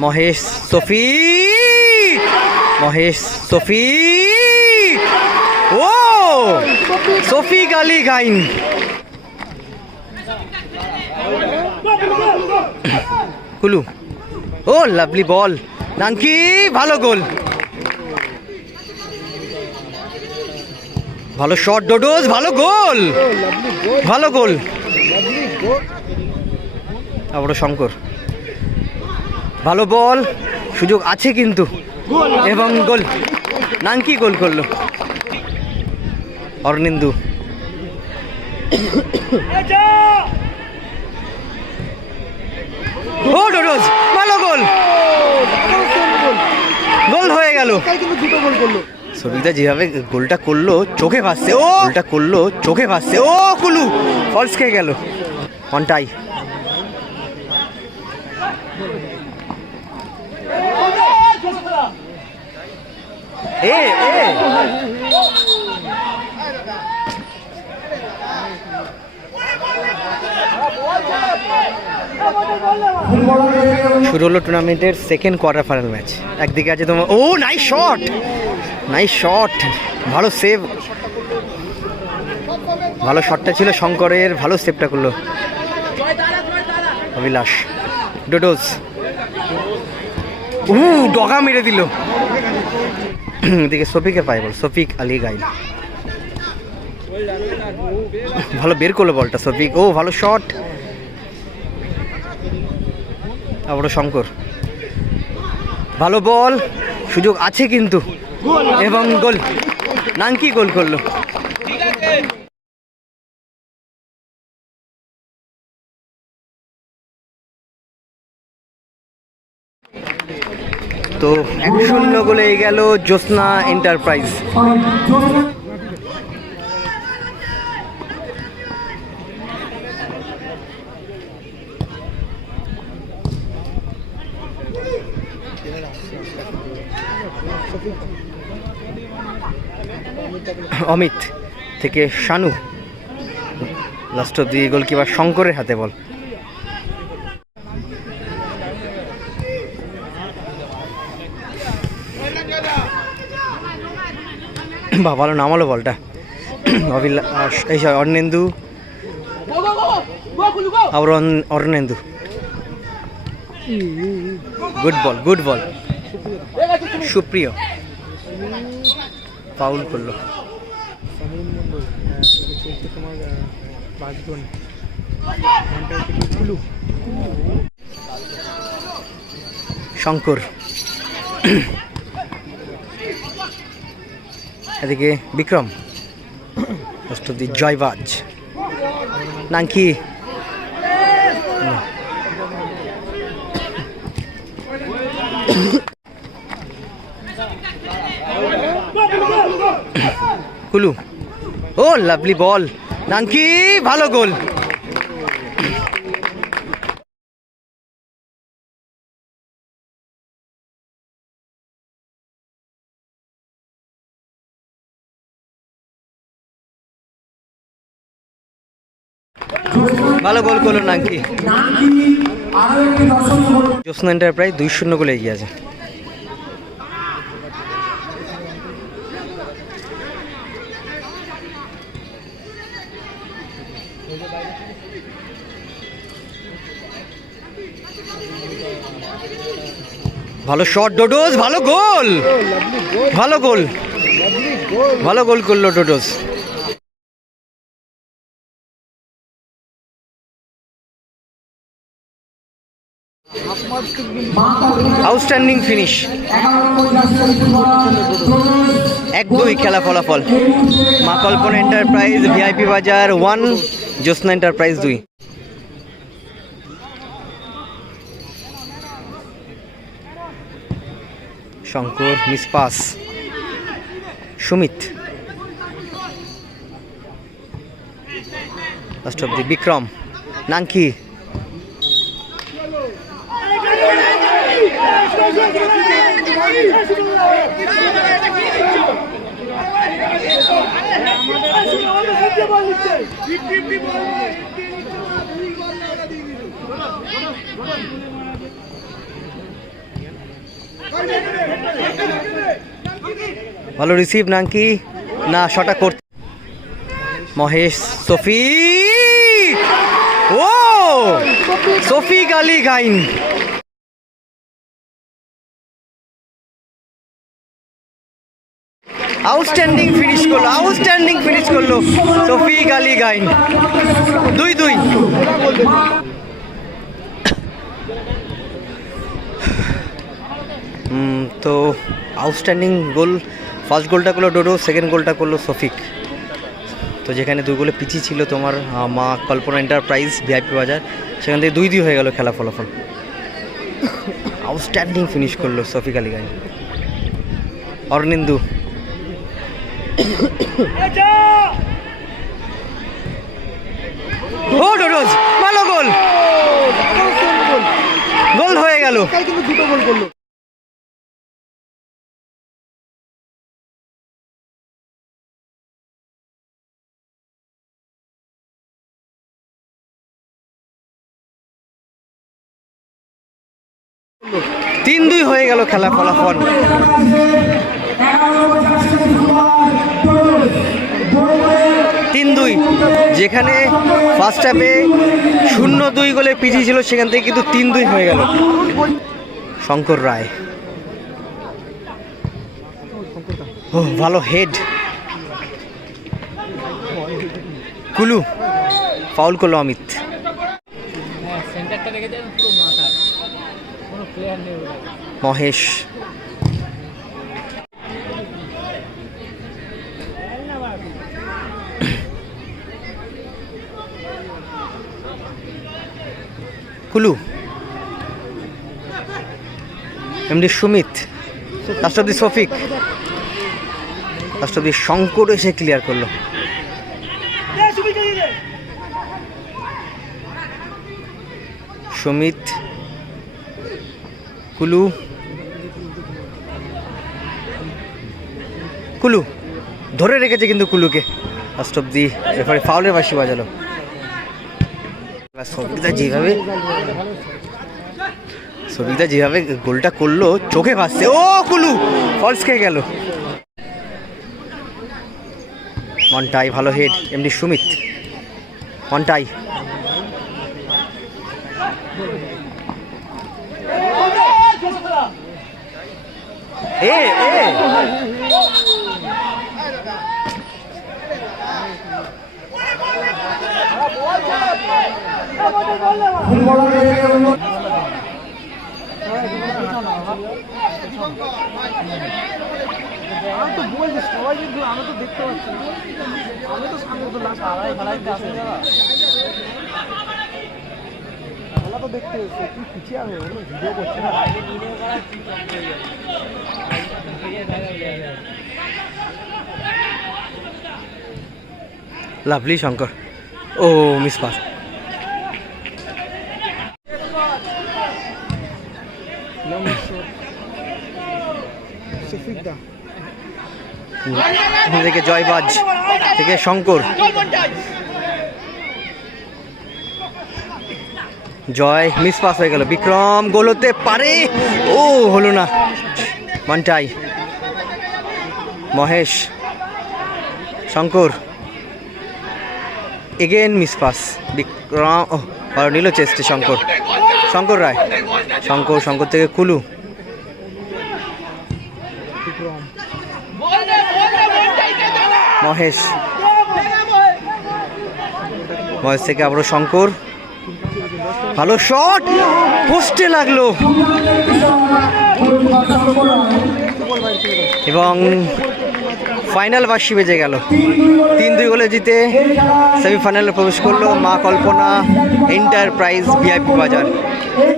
মহেশ সফি মহেশ সফি ও সফিক আলী গাইন। কুলু। ও, lovely ball. নানকি, ভালো গোল। ভালো শট, ডোডোজ, ভালো গোল। ভালো গোল। আবারও শঙ্কর। ভালো বল সুযোগ আছে কিন্তু। এবং গোল। নাঙ্কি গোল করল। অর্নিন্দু। ভালো গোল। গোল হয়ে গেল। সবিতা যেভাবে গোলটা করল চোখে ভাসছে। ও! গোলটা করল চোখে ভাসছে। ও কুলু! ফলস খেয়ে গেল। অনটাই এ শুরু হলো টুর্নামেন্টের সেকেন্ড কোয়ার্টার ফাইনাল ম্যাচ একদিকে আছে তোমার ও নাই শট নাই শট ভালো সেভ ভালো শটটা ছিল শঙ্করের, ভালো সেভটা করল। অভিলাষ। ডোডোস উ ডগা মেরে দিল। এদিকে সফিকের পায় বল সফিক আলী গাইল। ভালো বের করল বলটা সফিক ও, ভালো শট আবারও শঙ্কর। ভালো বল সুযোগ আছে কিন্তু। এবং গোল নাঙ্কি গোল করল। তো এক শূন্য গোলে গেল জ্যোৎস্না এন্টারপ্রাইজ। অমিত থেকে Shanu. Last of the goalkeeper শঙ্করের হাতে বল। বা ভালো নামালো বলটা। অভিলাষ এই অর্ণেন্দু, আবার অর্ণেন্দু। গুড বল গুড বল সুপ্রিয়। ফাউল করল। সমীর এদিকে বিক্রম। অষ্টদি জয়বাজ নাঙ্কি কুলু। ও লাভলি বল নাঙ্কি ভালো গোল। ভালো গোল করল নাঙ্কি জ্যোৎস্না এন্টারপ্রাইজ দুই শূন্য গোলে এগিয়ে আছে। ভালো শট ডোডোস ভালো গোল! ভালো গোল! ভালো গোল করল ডোডোস আউটস্ট্যান্ডিং ফিনিশ এক দুই খেলা ফলাফল। মা কল্পনা এন্টারপ্রাইজ ভিআইপি বাজার ওয়ান জ্যোৎস্না এন্টারপ্রাইজ দুই। Shankar miss pass Sumit. Last the Bikram নাঙ্কি ভালো রিসিভ নাকি না শটা করতে মহেশ সফি ও! সফি গালি গাইন। আউটস্ট্যান্ডিং ফিনিশ করল, আউটস্ট্যান্ডিং ফিনিশ করল সফি গালি গাইন। দুই দুই। তো আউটস্ট্যান্ডিং গোল ফার্স্ট গোলটা করল ডোডো সেকেন্ড গোলটা করল সফিক তো যেখানে দুই গোলে পিছিয়ে ছিল তোমার মা কল্পনা এন্টারপ্রাইজ ভিআইপি বাজার, সেখান থেকে দুই দুই হয়ে গেল খেলা ফলাফল। আউটস্ট্যান্ডিং ফিনিশ করল সফিক আলী গাই অর্নিন্দু। ভালো গোল। গোল হয়ে গেল। কিন্তু দুটো গোল করল। তিন দুই হয়ে গেল খেলা ফলাফল। তিন দুই। যেখানে ফার্স্ট হাফে শূন্য দুই গোলে পিছিয়ে ছিল সেখান থেকে কিন্তু তিন দুই হয়ে গেল। শঙ্কর রায়। ও, ভালো হেড কুলু ফাউল করল অমিত। মহেশ। কুলু। এমডি সুমিত। রাষ্ট্রপতি শফিক। রাষ্ট্রপতি শঙ্কর এসে ক্লিয়ার করল। সুমিত। কুলু। কুলু। ধরে রেখেছে কিন্তু কুলুকে। ফার্স্ট অফ দি রেফারি ফাউলের বাসি বাজালো। সবিতা যেভাবে সবিতা যেভাবে গোলটা করল, চোখে ভাসছে। ও, কুলু! ফলস খেয়ে গেল। মন্টাই ভালো হেড এমনি সুমিত। মন্টাই এ এ। তো খেলা তো দেখতে এসছে কি পিছিয়ে আমি ওগুলো ভিডিও করছি না লাভলি শঙ্কর ও মিস পাস থেকে জয়বাজ থেকে শঙ্কর। জয় মিস পাস হয়ে গেল। বিক্রম গোল হতে পারে। ও, হলো না। Montai. Mahesh. Shankar. Again miss pass Bikram, ও নিল চেষ্টি শঙ্কর। শঙ্কর রায়। শঙ্কর শঙ্কর থেকে কুলু। মহেশ। মহেশ থেকে আবারও শঙ্কর। ভালো শট পোস্টে লাগল। এবং ফাইনাল বাসি বেজে গেল। তিন দুই গোলে জিতে সেমিফাইনালে প্রবেশ করল মা কল্পনা এন্টারপ্রাইজ ভিআইপি বাজার।